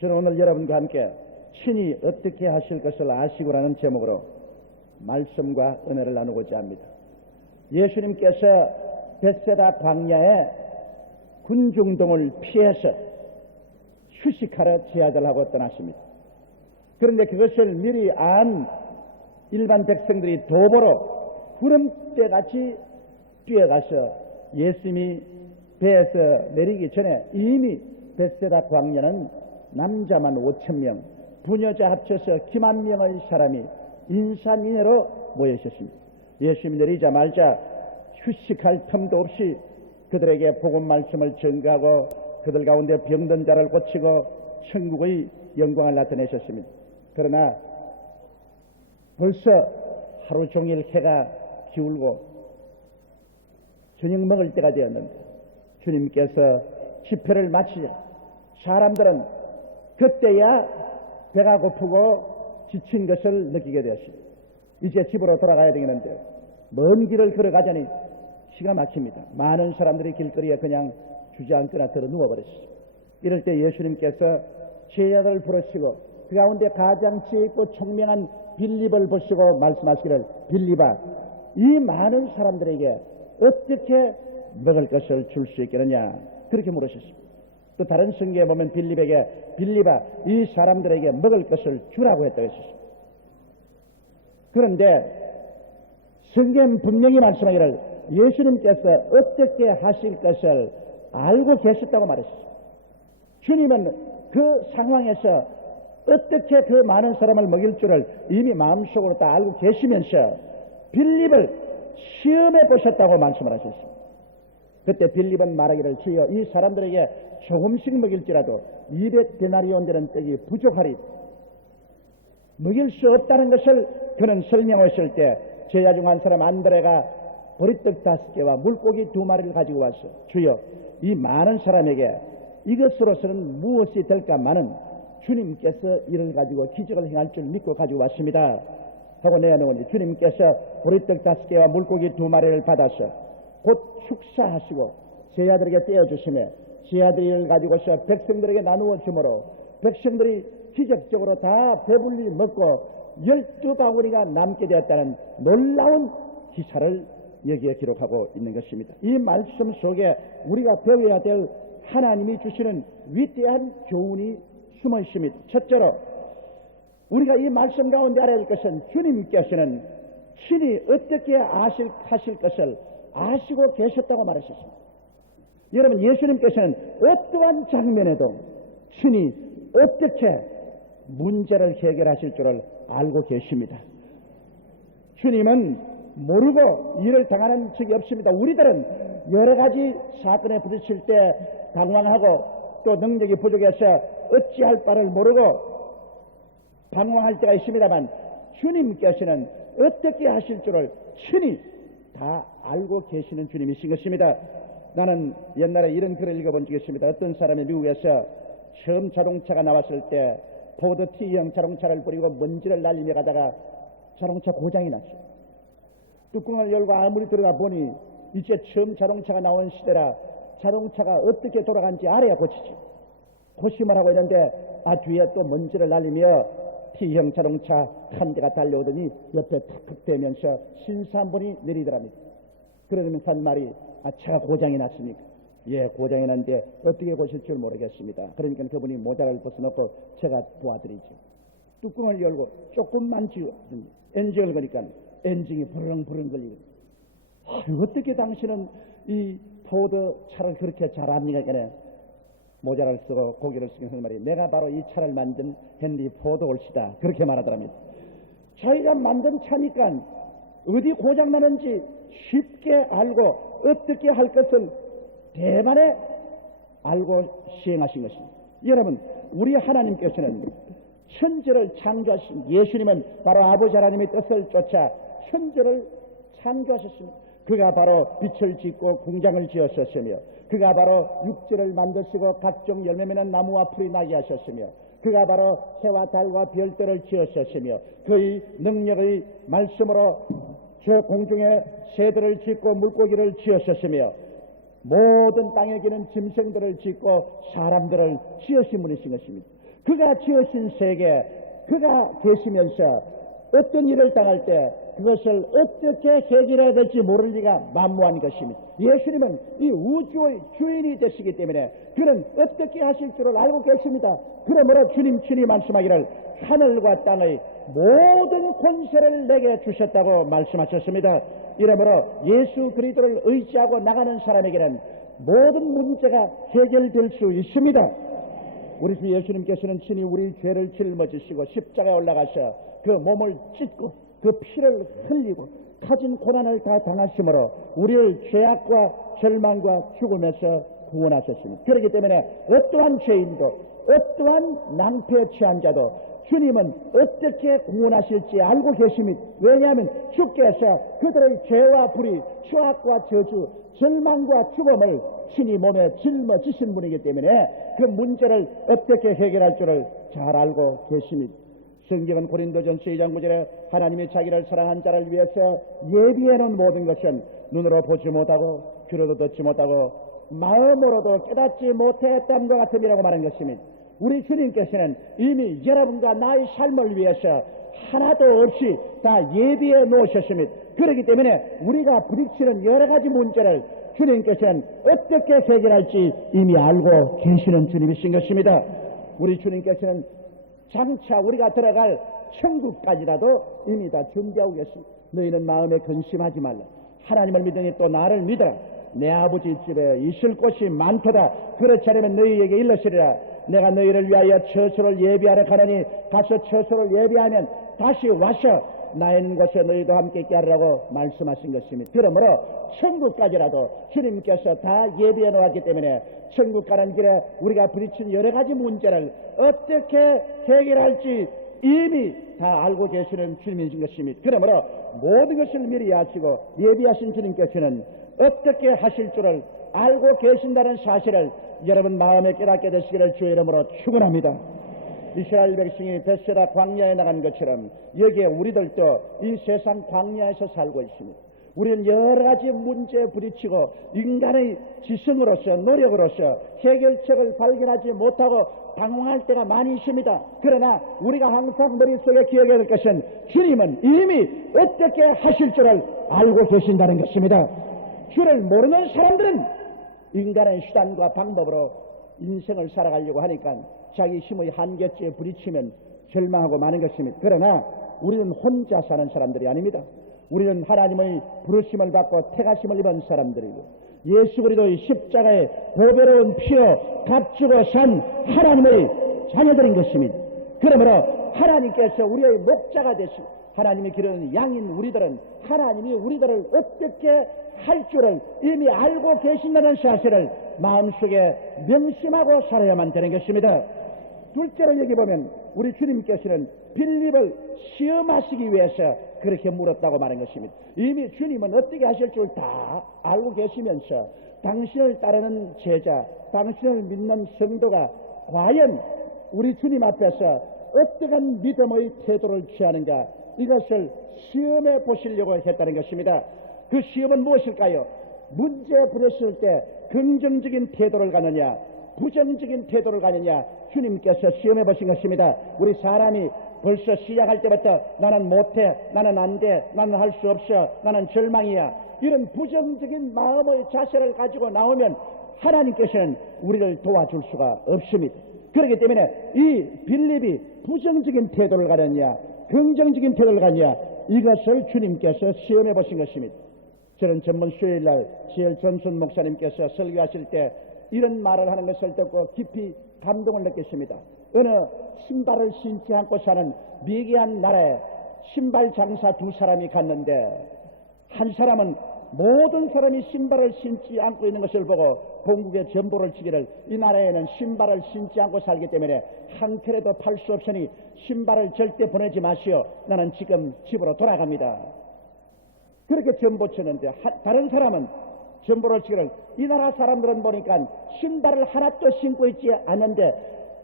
저는 오늘 여러분과 함께 신이 어떻게 하실 것을 아시고라는 제목으로 말씀과 은혜를 나누고자 합니다. 예수님께서 벳세다 광야에 군중동을 피해서 휴식하러 제자들 하고 떠나십니다. 그런데 그것을 미리 안 일반 백성들이 도보로 구름대같이 뛰어가서 예수님이 배에서 내리기 전에 이미 벳세다 광야는 남자만 5,000명, 부녀자 합쳐서 기만 명의 사람이 인산인해로 모여 있었습니다. 예수님이 내리자마자 휴식할 틈도 없이 그들에게 복음 말씀을 전가하고 그들 가운데 병든 자를 고치고 천국의 영광을 나타내셨습니다. 그러나 벌써 하루 종일 해가 기울고 저녁 먹을 때가 되었는데 주님께서 집회를 마치자 사람들은 그때야 배가 고프고 지친 것을 느끼게 되었습니다. 이제 집으로 돌아가야 되겠는데 먼 길을 걸어가자니 기가 막힙니다. 많은 사람들이 길거리에 그냥 주저앉거나 들어 누워버렸습니다. 이럴 때 예수님께서 제자들을 부르시고 그 가운데 가장 지혜있고 총명한 빌립을 보시고 말씀하시기를, 빌립아, 이 많은 사람들에게 어떻게 먹을 것을 줄 수 있겠느냐, 그렇게 물으셨습니다. 또 다른 성경에 보면 빌립에게, 빌립아, 이 사람들에게 먹을 것을 주라고 했다고 했습니다. 그런데 성경 분명히 말씀하기를 예수님께서 어떻게 하실 것을 알고 계셨다고 말했습니다. 주님은 그 상황에서 어떻게 그 많은 사람을 먹일 줄을 이미 마음속으로 다 알고 계시면서 빌립을 시험해 보셨다고 말씀을 하셨습니다. 그때 빌립은 말하기를, 주여, 이 사람들에게 조금씩 먹일지라도 200데나리온 되는 떡이 부족하리. 먹일 수 없다는 것을 그는 설명했을 때 제자 중 한 사람 안드레가 보리떡 5개와 물고기 2마리를 가지고 와서, 주여, 이 많은 사람에게 이것으로서는 무엇이 될까마는 주님께서 이를 가지고 기적을 행할 줄 믿고 가지고 왔습니다 하고 내어놓으니 주님께서 보리떡 5개와 물고기 2마리를 받아서 곧 축사하시고 제자들에게 떼어주시며 제자들이 이를 가지고서 백성들에게 나누어 주므로 백성들이 기적적으로 다 배불리 먹고 12바구니가 남게 되었다는 놀라운 기사를 여기에 기록하고 있는 것입니다. 이 말씀 속에 우리가 배워야 될 하나님이 주시는 위대한 교훈이 숨어 있습니다. 첫째로 우리가 이 말씀 가운데 알아야 할 것은 주님께서는 신이 어떻게 하실 것을 아시고 계셨다고 말하셨습니다. 여러분, 예수님께서는 어떠한 장면에도 신이 어떻게 문제를 해결하실 줄을 알고 계십니다. 주님은 모르고 일을 당하는 적이 없습니다. 우리들은 여러 가지 사건에 부딪힐 때 당황하고 또 능력이 부족해서 어찌할 바를 모르고 방황할 때가 있습니다만 주님께서는 어떻게 하실 줄을 친히 다 알고 계시는 주님이신 것입니다. 나는 옛날에 이런 글을 읽어본 적이 있습니다. 어떤 사람이 미국에서 처음 자동차가 나왔을 때 포드 T형 자동차를 뿌리고 먼지를 날리며 가다가 자동차 고장이 났어요. 뚜껑을 열고 아무리 들어가 보니 이제 처음 자동차가 나온 시대라 자동차가 어떻게 돌아가는지 알아야 고치지. 고심을 하고 있는데 뒤에 또 먼지를 날리며 T형 자동차 한 대가 달려오더니 옆에 탁탁 대면서 신사 한 분이 내리더랍니다. 그러면서 한 말이, 차가 고장이 났습니까? 예, 고장이 났는데 어떻게 고칠 줄 모르겠습니다. 그러니까 그분이 모자를 벗어놓고 제가 도와드리죠. 뚜껑을 열고 조금만 지워 엔진을 거니까 엔진이 부릉부릉 걸리고, 어떻게 당신은 이 포드 차를 그렇게 잘합니까? 그래. 모자를 쓰고 고개를 숙여서 말이, 내가 바로 이 차를 만든 헨리 포드 올시다, 그렇게 말하더랍니다. 자기가 만든 차니까 어디 고장 나는지 쉽게 알고 어떻게 할 것을 대만에 알고 시행하신 것입니다. 여러분, 우리 하나님께서는 천지를 창조하신, 예수님은 바로 아버지 하나님의 뜻을 쫓아 천지를 창조하셨습니다. 그가 바로 빛을 짓고 궁장을 지었었으며, 그가 바로 육지를 만드시고 각종 열매 맺는 나무와 풀이 나게 하셨으며, 그가 바로 해와 달과 별들을 지었었으며, 그의 능력의 말씀으로 저 공중에 새들을 짓고 물고기를 지었었으며, 모든 땅에 기는 짐승들을 짓고 사람들을 지으신 분이신 것입니다. 그가 지으신 세계, 그가 계시면서 어떤 일을 당할 때 그것을 어떻게 해결해야 될지 모를 리가 만무한 것입니다. 예수님은 이 우주의 주인이 되시기 때문에 그는 어떻게 하실 줄을 알고 계십니다. 그러므로 주님이 말씀하기를 하늘과 땅의 모든 권세를 내게 주셨다고 말씀하셨습니다. 이러므로 예수 그리스도를 의지하고 나가는 사람에게는 모든 문제가 해결될 수 있습니다. 우리 주 예수님께서는 친히 우리 죄를 짊어지시고 십자가에 올라가서 그 몸을 찢고 그 피를 흘리고 가진 고난을 다 당하심으로 우리를 죄악과 절망과 죽음에서 구원하셨습니다. 그렇기 때문에 어떠한 죄인도 어떠한 낭패에 취한 자도 주님은 어떻게 구원하실지 알고 계십니다. 왜냐하면 주께서 그들의 죄와 불의, 추악과 저주, 절망과 죽음을 친히 몸에 짊어지신 분이기 때문에 그 문제를 어떻게 해결할 줄을 잘 알고 계십니다. 성경은 고린도전서 2장 9절에 하나님이 자기를 사랑한 자를 위해서 예비해 놓은 모든 것은 눈으로 보지 못하고 귀로도 듣지 못하고 마음으로도 깨닫지 못했다는 같음이라고 말한 것입니다. 우리 주님께서는 이미 여러분과 나의 삶을 위해서 하나도 없이 다 예비해 놓으셨습니다. 그렇기 때문에 우리가 부딪히는 여러 가지 문제를 주님께서는 어떻게 해결할지 이미 알고 계시는 주님이신 것입니다. 우리 주님께서는 장차 우리가 들어갈 천국까지라도 이미 다 준비하고 계십니다. 너희는 마음에 근심하지 말라. 하나님을 믿으니 또 나를 믿어라. 내 아버지 집에 있을 곳이 많도다. 그렇지 않으면 너희에게 일러시리라. 내가 너희를 위하여 처소를 예비하러 가느니 가서 처소를 예비하면 다시 와서 나 있는 곳에 너희도 함께 있게 하라고 말씀하신 것입니다. 그러므로 천국까지라도 주님께서 다 예비해 놓았기 때문에 천국 가는 길에 우리가 부딪힌 여러 가지 문제를 어떻게 해결할지 이미 다 알고 계시는 주님이신 것입니다. 그러므로 모든 것을 미리 아시고 예비하신 주님께서는 어떻게 하실 줄을 알고 계신다는 사실을 여러분 마음에 깨닫게 되시기를 주의 이름으로 축원합니다. 이스라엘 백성이 베세다 광야에 나간 것처럼 여기에 우리들도 이 세상 광야에서 살고 있습니다. 우리는 여러 가지 문제에 부딪히고 인간의 지성으로서 노력으로서 해결책을 발견하지 못하고 당황할 때가 많이 있습니다. 그러나 우리가 항상 머릿속에 기억해야 될 것은 주님은 이미 어떻게 하실 줄을 알고 계신다는 것입니다. 주를 모르는 사람들은 인간의 수단과 방법으로 인생을 살아가려고 하니까 자기 힘의 한계치에 부딪히면 절망하고 마는 것입니다. 그러나 우리는 혼자 사는 사람들이 아닙니다. 우리는 하나님의 부르심을 받고 택하심을 입은 사람들이고 예수 그리스도의 십자가의 보배로운 피로 값주고 산 하나님의 자녀들인 것입니다. 그러므로 하나님께서 우리의 목자가 되시고 하나님이 기르는 양인 우리들은 하나님이 우리들을 어떻게 할 줄을 이미 알고 계신다는 사실을 마음속에 명심하고 살아야만 되는 것입니다. 둘째로 여기 보면 우리 주님께서는 빌립을 시험하시기 위해서 그렇게 물었다고 말한 것입니다. 이미 주님은 어떻게 하실 줄 다 알고 계시면서 당신을 따르는 제자, 당신을 믿는 성도가 과연 우리 주님 앞에서 어떠한 믿음의 태도를 취하는가 이것을 시험해 보시려고 했다는 것입니다. 그 시험은 무엇일까요? 문제에 부딪힐 때 긍정적인 태도를 가느냐 부정적인 태도를 가느냐 주님께서 시험해 보신 것입니다. 우리 사람이 벌써 시작할 때부터 나는 못해, 나는 안 돼, 나는 할 수 없어, 나는 절망이야 이런 부정적인 마음의 자세를 가지고 나오면 하나님께서는 우리를 도와줄 수가 없습니다. 그렇기 때문에 이 빌립이 부정적인 태도를 가느냐 긍정적인 태도를 가느냐 이것을 주님께서 시험해 보신 것입니다. 저는 전번 수요일날 지엘 전순 목사님께서 설교하실 때 이런 말을 하는 것을 듣고 깊이 감동을 느꼈습니다. 어느 신발을 신지 않고 사는 미개한 나라에 신발 장사 두 사람이 갔는데 한 사람은 모든 사람이 신발을 신지 않고 있는 것을 보고 본국에 전보를 치기를 이 나라에는 신발을 신지 않고 살기 때문에 한 켤에도 팔 수 없으니 신발을 절대 보내지 마시오. 나는 지금 집으로 돌아갑니다. 그렇게 전보 쳤는데 다른 사람은 전보를 치기를 이 나라 사람들은 보니까 신발을 하나도 신고 있지 않는데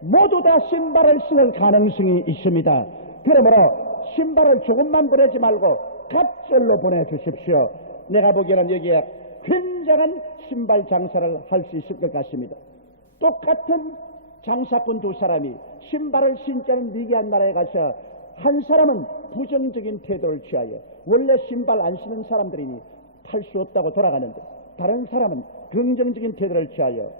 모두 다 신발을 신을 가능성이 있습니다. 그러므로 신발을 조금만 보내지 말고 갑절로 보내주십시오. 내가 보기에는 여기에 굉장한 신발 장사를 할 수 있을 것 같습니다. 똑같은 장사꾼 두 사람이 신발을 신지 않은 미개한 나라에 가서 한 사람은 부정적인 태도를 취하여 원래 신발 안 신는 사람들이니 팔 수 없다고 돌아가는데, 다른 사람은 긍정적인 태도를 취하여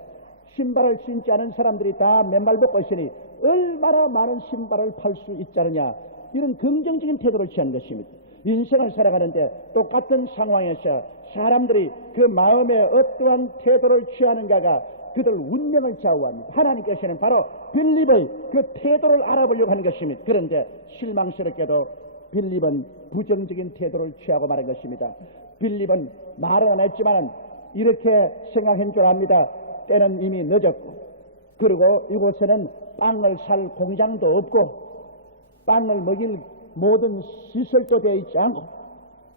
신발을 신지 않은 사람들이 다 맨발 벗고 있으니 얼마나 많은 신발을 팔 수 있지 않느냐, 이런 긍정적인 태도를 취하는 것입니다. 인생을 살아가는데 똑같은 상황에서 사람들이 그 마음에 어떠한 태도를 취하는가가 그들 운명을 좌우합니다. 하나님께서는 바로 빌립의 그 태도를 알아보려고 하는 것입니다. 그런데 실망스럽게도 빌립은 부정적인 태도를 취하고 말한 것입니다. 빌립은 말은 안 했지만 이렇게 생각한 줄 압니다. 때는 이미 늦었고, 그리고 이곳에는 빵을 살 공장도 없고 빵을 먹일 모든 시설도 되어 있지 않고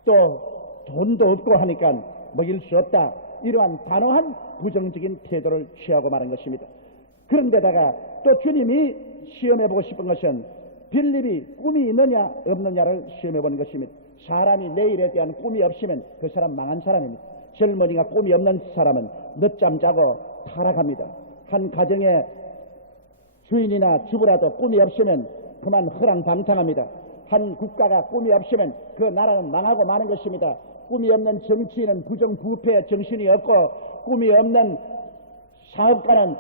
또 돈도 없고 하니까 먹일 수 없다, 이러한 단호한 부정적인 태도를 취하고 말한 것입니다. 그런데다가 또 주님이 시험해보고 싶은 것은 빌립이 꿈이 있느냐 없느냐를 시험해보는 것입니다. 사람이 내일에 대한 꿈이 없으면 그 사람 망한 사람입니다. 젊은이가 꿈이 없는 사람은 늦잠 자고 타락합니다. 한 가정의 주인이나 주부라도 꿈이 없으면 그만 허랑방탕합니다. 한 국가가 꿈이 없으면 그 나라는 망하고 마는 것입니다. 꿈이 없는 정치인은 부정부패에 정신이 없고, 꿈이 없는 사업가는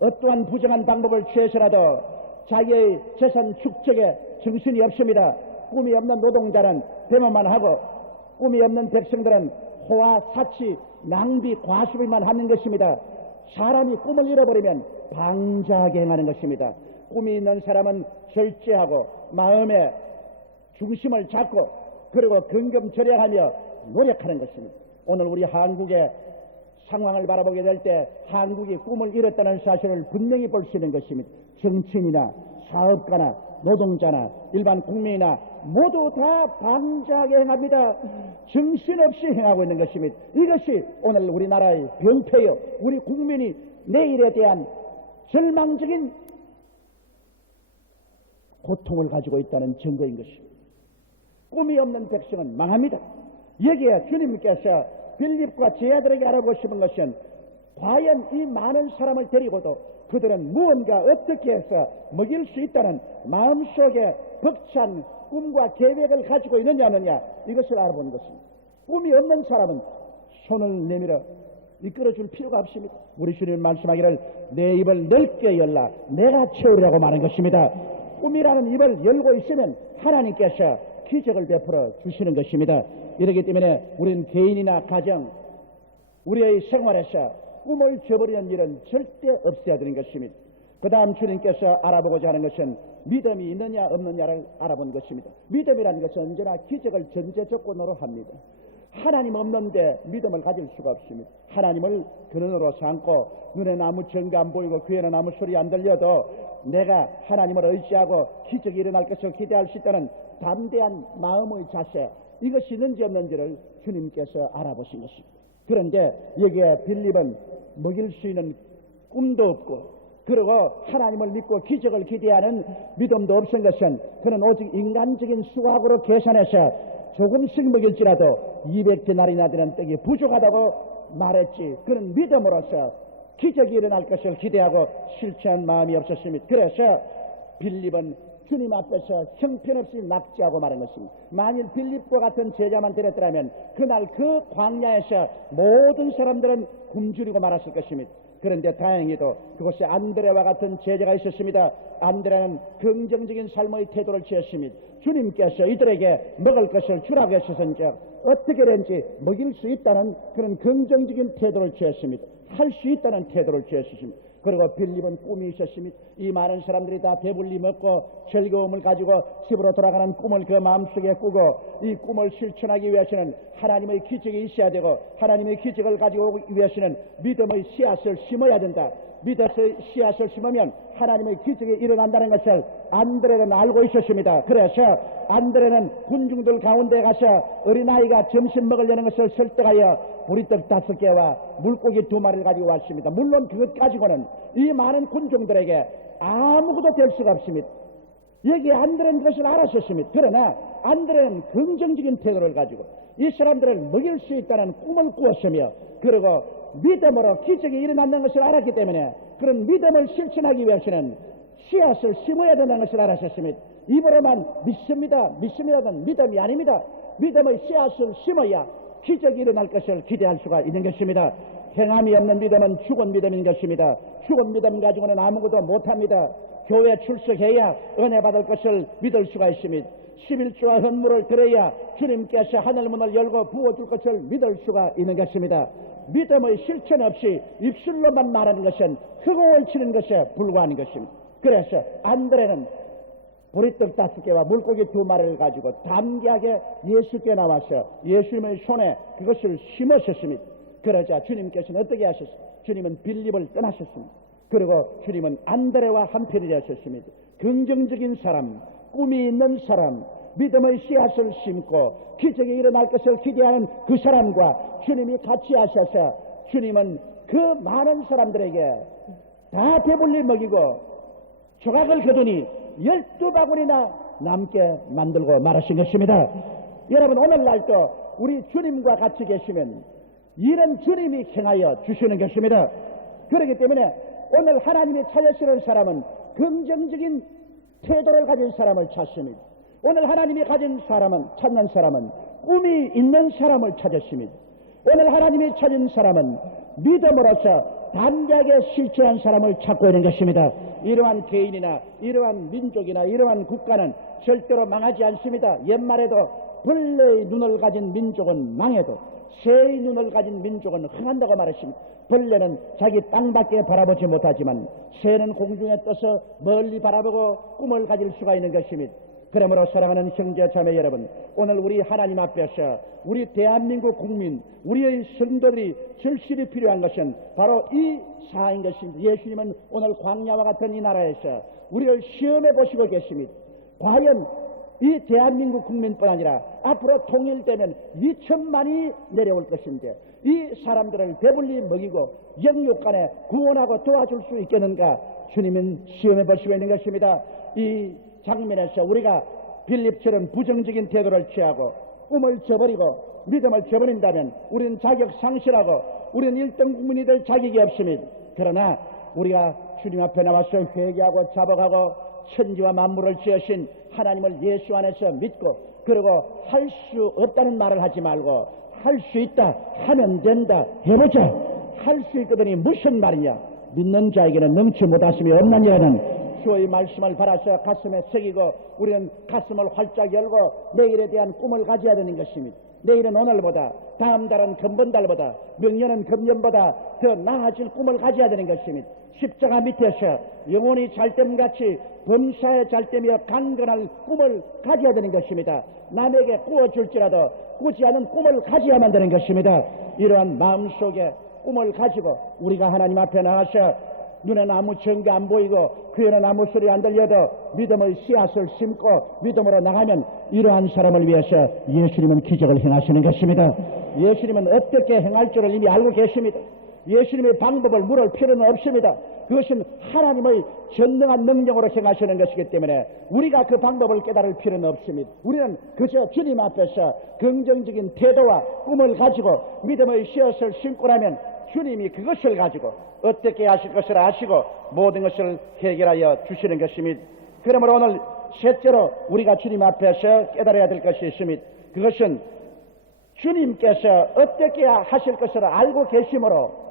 어떠한 부정한 방법을 취해서라도 자기의 재산 축적에 정신이 없습니다. 꿈이 없는 노동자는 데모만 하고, 꿈이 없는 백성들은 호화, 사치, 낭비, 과수비만 하는 것입니다. 사람이 꿈을 잃어버리면 방자하게 행하는 것입니다. 꿈이 있는 사람은 절제하고 마음의 중심을 잡고 그리고 근검절약하며 노력하는 것입니다. 오늘 우리 한국의 상황을 바라보게 될 때 한국이 꿈을 잃었다는 사실을 분명히 볼 수 있는 것입니다. 정치인이나 사업가나 노동자나 일반 국민이나 모두 다 방자하게 행합니다. 정신없이 행하고 있는 것입니다. 이것이 오늘 우리나라의 병폐요, 우리 국민이 내일에 대한 절망적인 고통을 가지고 있다는 증거인 것입니다. 꿈이 없는 백성은 망합니다. 여기에 주님께서 빌립과 제자들에게 알아보고 싶은 것은 과연 이 많은 사람을 데리고도 그들은 무언가 어떻게 해서 먹일 수 있다는 마음속에 벅찬 꿈과 계획을 가지고 있느냐 없느냐, 이것을 알아보는 것입니다. 꿈이 없는 사람은 손을 내밀어 이끌어줄 필요가 없습니다. 우리 주님은 말씀하기를 내 입을 넓게 열라 내가 채우려고 말한 것입니다. 꿈이라는 입을 열고 있으면 하나님께서 기적을 베풀어 주시는 것입니다. 이렇기 때문에 우리는 개인이나 가정, 우리의 생활에서 꿈을 저버리는 일은 절대 없어야 되는 것입니다. 그 다음 주님께서 알아보고자 하는 것은 믿음이 있느냐 없느냐를 알아보는 것입니다. 믿음이라는 것은 언제나 기적을 전제 조건으로 합니다. 하나님 없는데 믿음을 가질 수가 없습니다. 하나님을 근원으로 삼고 눈에는 아무 증거 안 보이고 귀에는 아무 소리 안 들려도 내가 하나님을 의지하고 기적이 일어날 것을 기대할 수 있다는 담대한 마음의 자세, 이것이 있는지 없는지를 주님께서 알아보신 것입니다. 그런데 여기에 빌립은 먹일 수 있는 꿈도 없고 그리고 하나님을 믿고 기적을 기대하는 믿음도 없은 것은 그는 오직 인간적인 수학으로 계산해서 조금씩 먹일지라도 200데나리나 되는 떡이 부족하다고 말했지, 그는 믿음으로써 기적이 일어날 것을 기대하고 실천한 마음이 없었습니다. 그래서 빌립은 주님 앞에서 형편없이 낙지하고 말한 것입니다. 만일 빌립과 같은 제자만 데렸더라면 그날 그 광야에서 모든 사람들은 굶주리고 말았을 것입니다. 그런데 다행히도 그곳에 안드레와 같은 제자가 있었습니다. 안드레는 긍정적인 삶의 태도를 취했습니다. 주님께서 이들에게 먹을 것을 주라고 하셨은즉 어떻게 된지 먹일 수 있다는 그런 긍정적인 태도를 취했습니다. 할 수 있다는 태도를 취했습니다. 그리고 빌립은 꿈이 있었습니다. 이 많은 사람들이 다 배불리 먹고 즐거움을 가지고 집으로 돌아가는 꿈을 그 마음속에 꾸고 이 꿈을 실천하기 위해서는 하나님의 기적이 있어야 되고 하나님의 기적을 가지고 오기 위해서는 믿음의 씨앗을 심어야 된다. 믿음의 씨앗을 심으면 하나님의 기적이 일어난다는 것을 안드레는 알고 있었습니다. 그래서 안드레는 군중들 가운데 가서 어린아이가 점심 먹으려는 것을 설득하여 보리떡 5개와 물고기 2마리를 가지고 왔습니다. 물론 그것 가지고는 이 많은 군중들에게 아무것도 될 수가 없습니다. 여기 안드레는 그것을 알았었습니다. 그러나 안드레는 긍정적인 태도를 가지고 이 사람들을 먹일 수 있다는 꿈을 꾸었으며 그리고 믿음으로 기적이 일어난다는 것을 알았기 때문에 그런 믿음을 실천하기 위해서는 씨앗을 심어야 된다는 것을 알았습니다. 입으로만 믿습니다는 믿음이 아닙니다. 믿음의 씨앗을 심어야 기적이 일어날 것을 기대할 수가 있는 것입니다. 행함이 없는 믿음은 죽은 믿음인 것입니다. 죽은 믿음 가지고는 아무것도 못합니다. 교회 출석해야 은혜 받을 것을 믿을 수가 있습니다. 11조와 헌물을 드려야 주님께서 하늘문을 열고 부어줄 것을 믿을 수가 있는 것입니다. 믿음의 실천 없이 입술로만 말하는 것은 흑공을 치는 것에 불과한 것입니다. 그래서 안드레는 보리떡 5개와 물고기 2마리를 가지고 담대하게 예수께 나와서 예수님의 손에 그것을 심으셨습니다. 그러자 주님께서는 어떻게 하셨습니까? 주님은 빌립을 떠나셨습니다. 그리고 주님은 안드레와 한편이 되셨습니다. 긍정적인 사람, 꿈이 있는 사람, 믿음의 씨앗을 심고 기적이 일어날 것을 기대하는 그 사람과 주님이 같이 하셔서 주님은 그 많은 사람들에게 다 배불리 먹이고 조각을 거두니 12바구니나 남게 만들고 말하신 것입니다. 여러분, 오늘날도 우리 주님과 같이 계시면 이런 주님이 행하여 주시는 것입니다. 그렇기 때문에 오늘 하나님이 찾으시는 사람은 긍정적인 태도를 가진 사람을 찾습니다. 오늘 하나님이 찾는 사람은 꿈이 있는 사람을 찾으십니다. 오늘 하나님이 찾은 사람은 믿음으로서 담대하게 실천한 사람을 찾고 있는 것입니다. 이러한 개인이나 이러한 민족이나 이러한 국가는 절대로 망하지 않습니다. 옛말에도 벌레의 눈을 가진 민족은 망해도 새의 눈을 가진 민족은 흥한다고 말했습니다. 벌레는 자기 땅밖에 바라보지 못하지만 새는 공중에 떠서 멀리 바라보고 꿈을 가질 수가 있는 것입니다. 그러므로 사랑하는 형제 자매 여러분, 오늘 우리 하나님 앞에서 우리 대한민국 국민, 우리의 성도들이 절실히 필요한 것은 바로 이 사항인 것입니다. 예수님은 오늘 광야와 같은 이 나라에서 우리를 시험해 보시고 계십니다. 과연 이 대한민국 국민뿐 아니라 앞으로 통일되면 2천만이 내려올 것인데 이 사람들을 배불리 먹이고 영육간에 구원하고 도와줄 수 있겠는가? 주님은 시험해 보시고 있는 것입니다. 이 장면에서 우리가 빌립처럼 부정적인 태도를 취하고 꿈을 저버리고 믿음을 저버린다면 우리는 자격 상실하고 우리는 1등 국민이 될 자격이 없습니다. 그러나 우리가 주님 앞에 나와서 회개하고 자복하고 천지와 만물을 지으신 하나님을 예수 안에서 믿고 그리고 할 수 없다는 말을 하지 말고 할 수 있다, 하면 된다, 해보자. 할 수 있거든이 무슨 말이냐? 믿는 자에게는 능치 못하심이 없느니라는 주의 말씀을 바라서 가슴에 새기고 우리는 가슴을 활짝 열고 내일에 대한 꿈을 가져야 되는 것입니다. 내일은 오늘보다, 다음 달은 금번달보다, 명년은 금년보다 더 나아질 꿈을 가져야 되는 것입니다. 십자가 밑에서 영혼이 잘됨같이 범사에 잘되며 강건할 꿈을 가져야 되는 것입니다. 남에게 꾸어줄지라도 꾸지 않은 꿈을 가져야만 되는 것입니다. 이러한 마음속에 꿈을 가지고 우리가 하나님 앞에 나와서 눈에는 아무 전개 안 보이고 귀에는 아무 소리 안 들려도 믿음의 씨앗을 심고 믿음으로 나가면 이러한 사람을 위해서 예수님은 기적을 행하시는 것입니다. 예수님은 어떻게 행할 줄을 이미 알고 계십니다. 예수님의 방법을 물을 필요는 없습니다. 그것은 하나님의 전능한 능력으로 행하시는 것이기 때문에 우리가 그 방법을 깨달을 필요는 없습니다. 우리는 그저 주님 앞에서 긍정적인 태도와 꿈을 가지고 믿음의 씨앗을 심고 나면 주님이 그것을 가지고 어떻게 하실 것을 아시고 모든 것을 해결하여 주시는 것입니다. 그러므로 오늘 셋째로 우리가 주님 앞에서 깨달아야 될 것이 있습니다. 그것은 주님께서 어떻게 하실 것을 알고 계심으로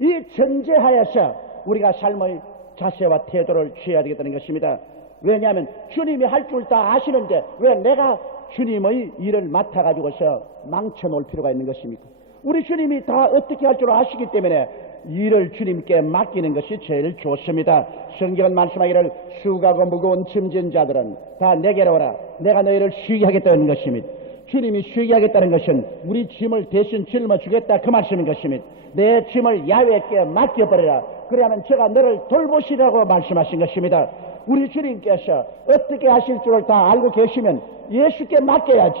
이 전제하에서 우리가 삶의 자세와 태도를 취해야 되겠다는 것입니다. 왜냐하면 주님이 할 줄 다 아시는데 왜 내가 주님의 일을 맡아가지고서 망쳐놓을 필요가 있는 것입니까? 우리 주님이 다 어떻게 할 줄 아시기 때문에 일을 주님께 맡기는 것이 제일 좋습니다. 성경은 말씀하기를 수고하고 무거운 짐진 자들은 다 내게로 오라. 내가 너희를 쉬게 하겠다는 것입니다. 주님이 쉬게 하겠다는 것은 우리 짐을 대신 짊어주겠다 그 말씀인 것입니다. 내 짐을 야훼께 맡겨버리라. 그래야만 제가 너를 돌보시라고 말씀하신 것입니다. 우리 주님께서 어떻게 하실 줄을 다 알고 계시면 예수께 맡겨야지.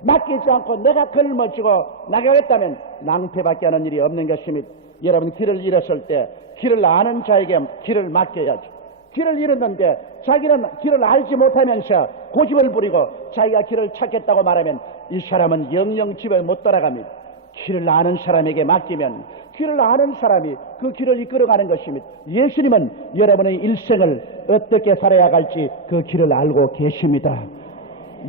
맡기지 않고 내가 걸머지고 나가겠다면 낭패밖에 하는 일이 없는 것입니다. 여러분, 길을 잃었을 때 길을 아는 자에게 길을 맡겨야지. 길을 잃었는데 자기는 길을 알지 못하면서 고집을 부리고 자기가 길을 찾겠다고 말하면 이 사람은 영영 집에 못 돌아갑니다. 길을 아는 사람에게 맡기면 길을 아는 사람이 그 길을 이끌어가는 것입니다. 예수님은 여러분의 일생을 어떻게 살아야 할지 그 길을 알고 계십니다.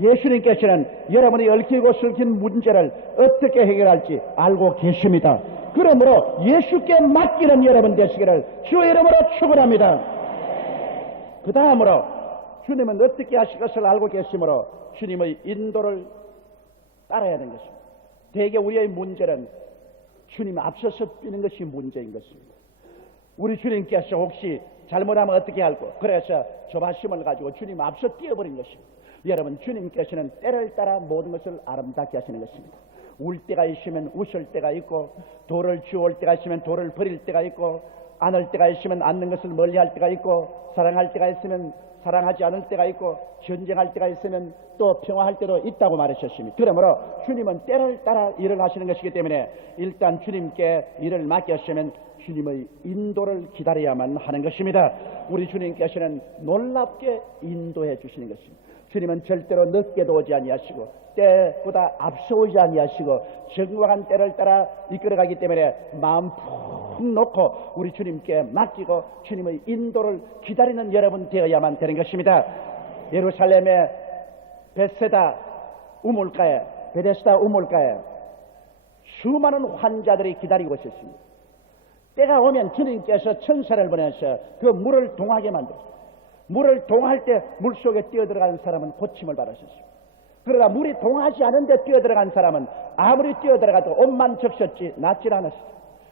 예수님께서는 여러분이 얽히고 설킨 문제를 어떻게 해결할지 알고 계십니다. 그러므로 예수께 맡기는 여러분 되시기를 주의 이름으로 축원합니다. 그 다음으로 주님은 어떻게 하실 것을 알고 계시므로 주님의 인도를 따라야 하는 것입니다. 대개 우리의 문제는 주님 앞서서 뛰는 것이 문제인 것입니다. 우리 주님께서 혹시 잘못하면 어떻게 할까? 그래서 조바심을 가지고 주님 앞서 뛰어버린 것입니다. 여러분, 주님께서는 때를 따라 모든 것을 아름답게 하시는 것입니다. 울 때가 있으면 웃을 때가 있고, 돌을 주울 때가 있으면 돌을 버릴 때가 있고, 안을 때가 있으면 안는 것을 멀리할 때가 있고, 사랑할 때가 있으면 사랑하지 않을 때가 있고, 전쟁할 때가 있으면 또 평화할 때도 있다고 말하셨습니다. 그러므로 주님은 때를 따라 일을 하시는 것이기 때문에 일단 주님께 일을 맡겼으면 주님의 인도를 기다려야만 하는 것입니다. 우리 주님께서는 놀랍게 인도해 주시는 것입니다. 주님은 절대로 늦게도 오지 아니하시고 때보다 앞서오지 아니하시고 정확한 때를 따라 이끌어가기 때문에 마음 푹 놓고 우리 주님께 맡기고 주님의 인도를 기다리는 여러분 되어야만 되는 것입니다. 예루살렘의 베세다 우물가에 수많은 환자들이 기다리고 있었습니다. 때가 오면 주님께서 천사를 보내서 그 물을 동하게 만들었습니다. 물을 동할 때 물속에 뛰어들어가는 사람은 고침을 받으셨습니다. 그러나 물이 동하지 않은데 뛰어들어간 사람은 아무리 뛰어들어가도 옷만 적셨지 낫질 않았습니다.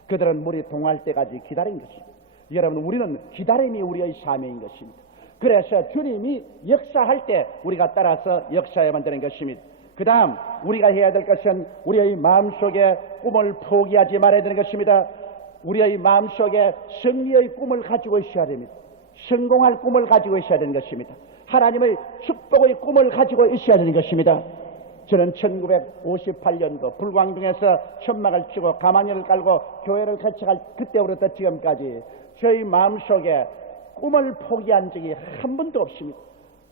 그들은 물이 동할 때까지 기다린 것입니다. 여러분, 우리는 기다림이 우리의 사명인 것입니다. 그래서 주님이 역사할 때 우리가 따라서 역사해야만 되는 것입니다. 그 다음 우리가 해야 될 것은 우리의 마음속에 꿈을 포기하지 말아야 되는 것입니다. 우리의 마음속에 승리의 꿈을 가지고 있어야 됩니다. 성공할 꿈을 가지고 있어야 되는 것입니다. 하나님의 축복의 꿈을 가지고 있어야 되는 것입니다. 저는 1958년도 불광동에서 천막을 치고 가마니를 깔고 교회를 개척할 그때부터 지금까지 저희 마음속에 꿈을 포기한 적이 한 번도 없습니다.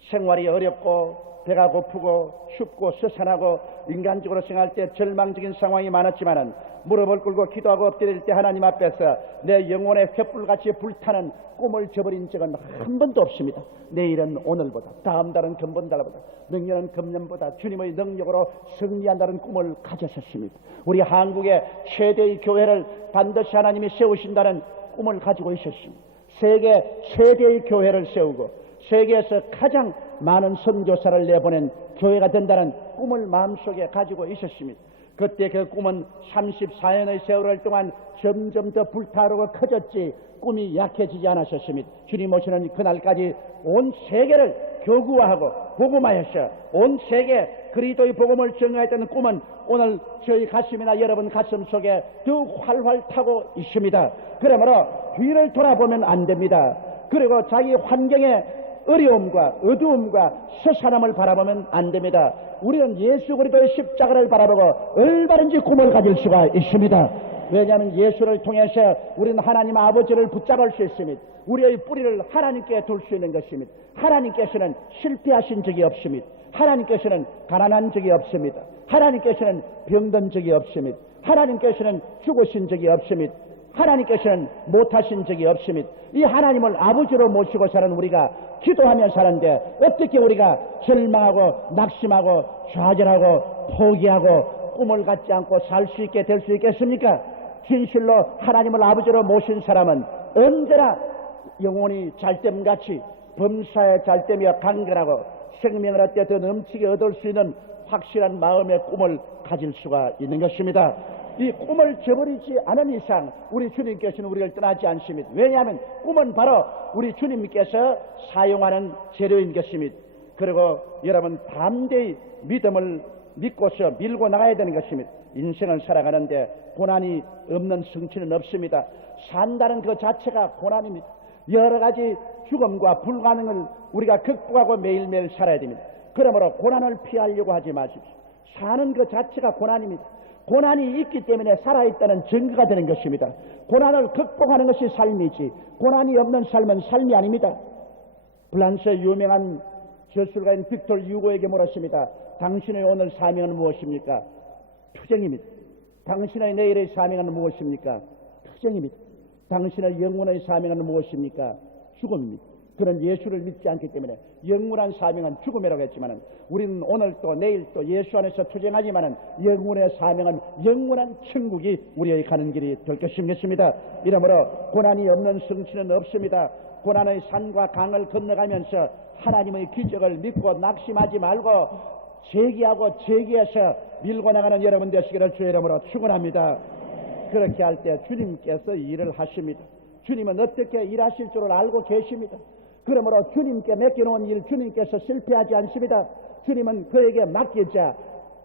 생활이 어렵고 배가 고프고 춥고 스산하고 인간적으로 생각할 때 절망적인 상황이 많았지만은 무릎을 꿇고 기도하고 엎드릴 때 하나님 앞에서 내 영혼의 횃불같이 불타는 꿈을 저버린 적은 한 번도 없습니다. 내일은 오늘보다, 다음 달은 금번달보다,明년은 금년보다 주님의 능력으로 승리한다는 꿈을 가졌었습니다. 우리 한국의 최대의 교회를 반드시 하나님이 세우신다는 꿈을 가지고 있었습니다. 세계 최대의 교회를 세우고 세계에서 가장 많은 선교사를 내보낸 교회가 된다는 꿈을 마음속에 가지고 있었습니다. 그때 그 꿈은 34년의 세월을 동안 점점 더 불타오르고 커졌지 꿈이 약해지지 않았었습니다. 주님 오시는 그날까지 온 세계를 교구화하고 복음화해서 온 세계 그리스도의 복음을 전하였다는 꿈은 오늘 저희 가슴이나 여러분 가슴 속에 더 활활 타고 있습니다. 그러므로 뒤를 돌아보면 안 됩니다. 그리고 자기 환경에 어려움과 어두움과 서사람을 바라보면 안 됩니다. 우리는 예수 그리스도의 십자가를 바라보고 얼마든지 꿈을 가질 수가 있습니다. 왜냐하면 예수를 통해서 우리는 하나님 아버지를 붙잡을 수 있습니다. 우리의 뿌리를 하나님께 둘 수 있는 것입니다. 하나님께서는 실패하신 적이 없습니다. 하나님께서는 가난한 적이 없습니다. 하나님께서는 병든 적이 없습니다. 하나님께서는 죽으신 적이 없습니다. 하나님께서는 못하신 적이 없습니다. 이 하나님을 아버지로 모시고 사는 우리가 기도하며 사는데 어떻게 우리가 절망하고 낙심하고 좌절하고 포기하고 꿈을 갖지 않고 살 수 있게 될 수 있겠습니까? 진실로 하나님을 아버지로 모신 사람은 언제나 영혼이 잘됨같이 범사에 잘되며 강건하고 생명을 얻되 더 넘치게 얻을 수 있는 확실한 마음의 꿈을 가질 수가 있는 것입니다. 이 꿈을 저버리지 않은 이상 우리 주님께서는 우리를 떠나지 않습니다. 왜냐하면 꿈은 바로 우리 주님께서 사용하는 재료인 것입니다. 그리고 여러분 담대히 믿음을 믿고서 밀고 나가야 되는 것입니다. 인생을 살아가는데 고난이 없는 성취는 없습니다. 산다는 그 자체가 고난입니다. 여러 가지 죽음과 불가능을 우리가 극복하고 매일매일 살아야 됩니다. 그러므로 고난을 피하려고 하지 마십시오. 사는 그 자체가 고난입니다. 고난이 있기 때문에 살아있다는 증거가 되는 것입니다. 고난을 극복하는 것이 삶이지 고난이 없는 삶은 삶이 아닙니다. 프랑스의 유명한 저술가인 빅토르 유고에게 물었습니다. 당신의 오늘 사명은 무엇입니까? 투쟁입니다. 당신의 내일의 사명은 무엇입니까? 투쟁입니다. 당신의 영혼의 사명은 무엇입니까? 죽음입니다. 그는 예수를 믿지 않기 때문에 영원한 사명은 죽음이라고 했지만 우리는 오늘 또 내일 또 예수 안에서 투쟁하지만 영혼의 사명은 영원한 천국이 우리의 가는 길이 될 것입니다. 이러므로 고난이 없는 성취는 없습니다. 고난의 산과 강을 건너가면서 하나님의 기적을 믿고 낙심하지 말고 제기하고 제기해서 밀고 나가는 여러분 되시기를 주의 이름으로 축원합니다. 그렇게 할 때 주님께서 일을 하십니다. 주님은 어떻게 일하실 줄을 알고 계십니다. 그러므로 주님께 맡겨놓은 일 주님께서 실패하지 않습니다. 주님은 그에게 맡기자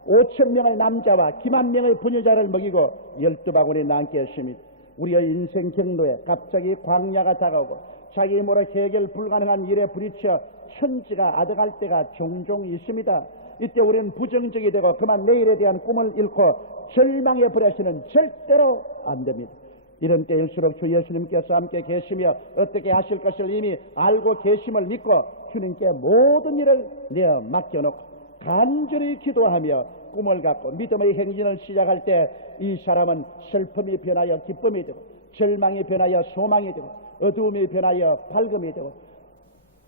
5,000명의 남자와 기만 명의 분유자를 먹이고 12바구니 남게 하십니다. 우리의 인생 경로에 갑자기 광야가 다가오고 자기 힘으로 해결 불가능한 일에 부딪혀 천지가 아득할 때가 종종 있습니다. 이때 우리는 부정적이 되고 그만 내일에 대한 꿈을 잃고 절망에 버려서는 절대로 안 됩니다. 이런 때일수록 주 예수님께서 함께 계시며 어떻게 하실 것을 이미 알고 계심을 믿고 주님께 모든 일을 내어 맡겨놓고 간절히 기도하며 꿈을 갖고 믿음의 행진을 시작할 때 이 사람은 슬픔이 변하여 기쁨이 되고 절망이 변하여 소망이 되고 어두움이 변하여 밝음이 되고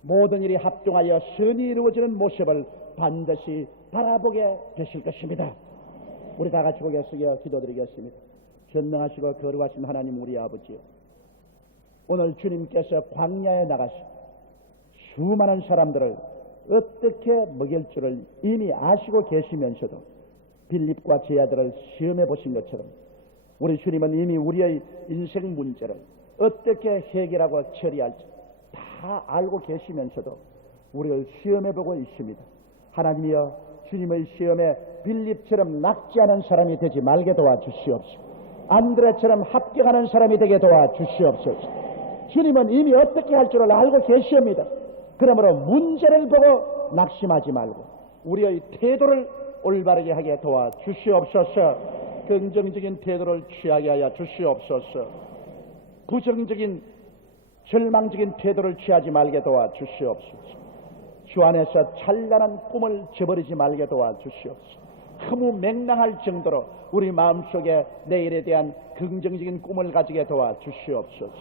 모든 일이 합종하여 선이 이루어지는 모습을 반드시 바라보게 되실 것입니다. 우리 다 같이 고개 숙여 기도드리겠습니다. 전능하시고 거룩하신 하나님 우리 아버지요, 오늘 주님께서 광야에 나가서 수많은 사람들을 어떻게 먹일 줄을 이미 아시고 계시면서도 빌립과 제 아들을 시험해 보신 것처럼 우리 주님은 이미 우리의 인생 문제를 어떻게 해결하고 처리할지 다 알고 계시면서도 우리를 시험해 보고 있습니다. 하나님이여, 주님의 시험에 빌립처럼 낙지하는 사람이 되지 말게 도와주시옵소서. 안드레처럼 합격하는 사람이 되게 도와주시옵소서. 주님은 이미 어떻게 할 줄을 알고 계십니다. 그러므로 문제를 보고 낙심하지 말고 우리의 태도를 올바르게 하게 도와주시옵소서. 긍정적인 태도를 취하게 하여 주시옵소서. 부정적인 절망적인 태도를 취하지 말게 도와주시옵소서. 주 안에서 찬란한 꿈을 저버리지 말게 도와주시옵소서. 너무 맹랑할 정도로 우리 마음속에 내일에 대한 긍정적인 꿈을 가지게 도와주시옵소서.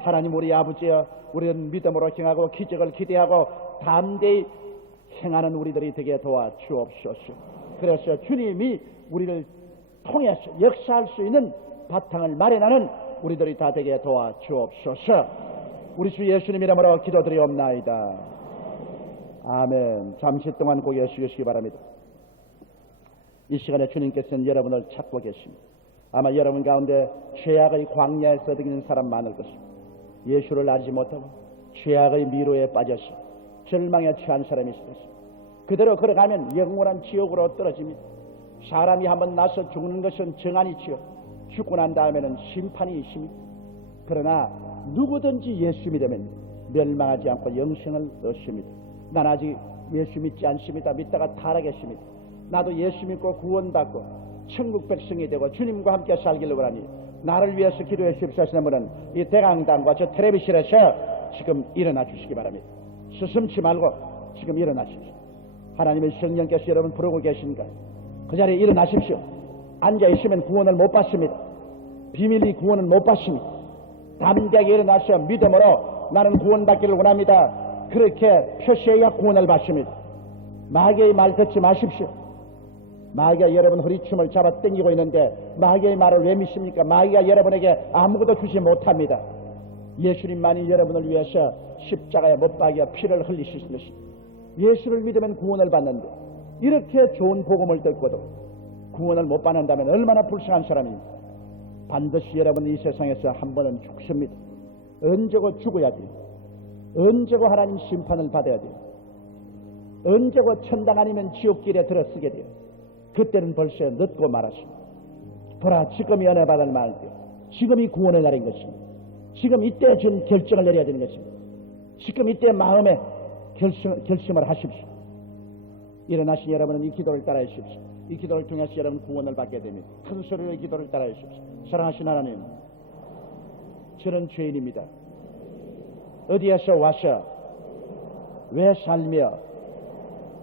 하나님 우리 아버지여, 우리는 믿음으로 행하고 기적을 기대하고 담대히 행하는 우리들이 되게 도와주옵소서. 그래서 주님이 우리를 통해서 역사할 수 있는 바탕을 마련하는 우리들이 다 되게 도와주옵소서. 우리 주 예수님 이름으로 기도드리옵나이다. 아멘. 잠시 동안 고개 숙이시기 바랍니다. 이 시간에 주님께서는 여러분을 찾고 계십니다. 아마 여러분 가운데 죄악의 광야에 서득이는 사람 많을 것입니다. 예수를 알지 못하고 죄악의 미로에 빠져서 절망에 처한 사람이 있을 것입니다. 그대로 걸어가면 영원한 지옥으로 떨어집니다. 사람이 한번 나서 죽는 것은 정한이지요. 죽고 난 다음에는 심판이 있습니다. 그러나 누구든지 예수 믿으면 멸망하지 않고 영생을 얻습니다. 난 아직 예수 믿지 않습니다. 믿다가 타락했습니다. 나도 예수 믿고 구원받고 천국 백성이 되고 주님과 함께 살기를 원하니 나를 위해서 기도해 주십시오 하시는 분은 이 대강당과 저 텔레비전에서 지금 일어나 주시기 바랍니다. 스스럼치 말고 지금 일어나십시오. 하나님의 성령께서 여러분 부르고 계신가? 그 자리에 일어나십시오. 앉아있으면 구원을 못 받습니다. 비밀리 구원은 못 받습니다. 담대하게 일어나서 믿음으로 나는 구원받기를 원합니다. 그렇게 표시해야 구원을 받습니다. 마귀의 말 듣지 마십시오. 마귀가 여러분 허리춤을 잡아 당기고 있는데 마귀의 말을 왜 믿습니까? 마귀가 여러분에게 아무것도 주지 못합니다. 예수님만이 여러분을 위해서 십자가에 못 박여 피를 흘리신 것입니다. 예수를 믿으면 구원을 받는데 이렇게 좋은 복음을 듣고도 구원을 못 받는다면 얼마나 불쌍한 사람입니까? 반드시 여러분 이 세상에서 한 번은 죽습니다. 언제고 죽어야 돼요. 언제고 하나님 심판을 받아야 돼요. 언제고 천당 아니면 지옥길에 들어서게 돼요. 그때는 벌써 늦고 말았습니다. 보라, 지금이 은혜 받을 말이요, 지금이 구원의 날인 것입니다. 지금 이때 준 결정을 내려야 되는 것입니다. 지금 이때 마음에 결심을 하십시오. 일어나신 여러분은 이 기도를 따라해 주십시오. 이 기도를 통해서 여러분 구원을 받게 됩니다. 큰 소리로 이 기도를 따라해 주십시오. 사랑하신 하나님, 저는 죄인입니다. 어디에서 와서 왜 살며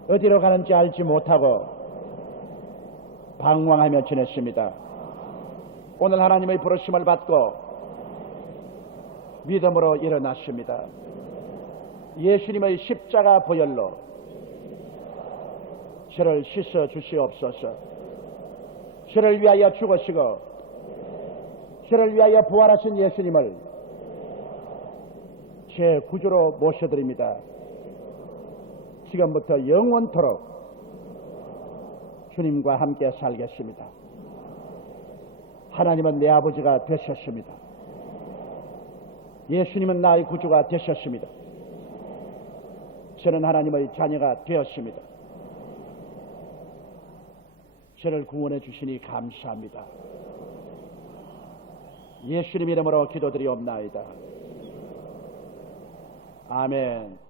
어디로 가는지 알지 못하고 방황하며 지냈습니다. 오늘 하나님의 부르심을 받고 믿음으로 일어나십니다. 예수님의 십자가 보혈로 저를 씻어 주시옵소서. 저를 위하여 죽으시고 저를 위하여 부활하신 예수님을 제 구주로 모셔드립니다. 지금부터 영원토록 주님과 함께 살겠습니다. 하나님은 내 아버지가 되셨습니다. 예수님은 나의 구주가 되셨습니다. 저는 하나님의 자녀가 되었습니다. 저를 구원해 주시니 감사합니다. 예수님 이름으로 기도드리옵나이다. 아멘.